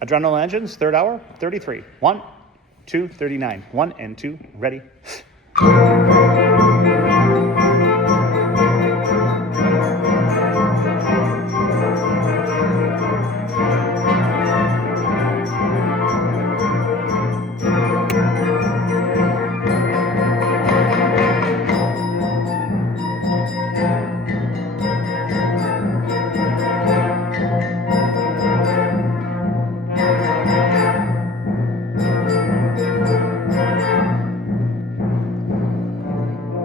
Adrenaline engines, third hour, 33. 1, 2, 39. 1 and 2, ready.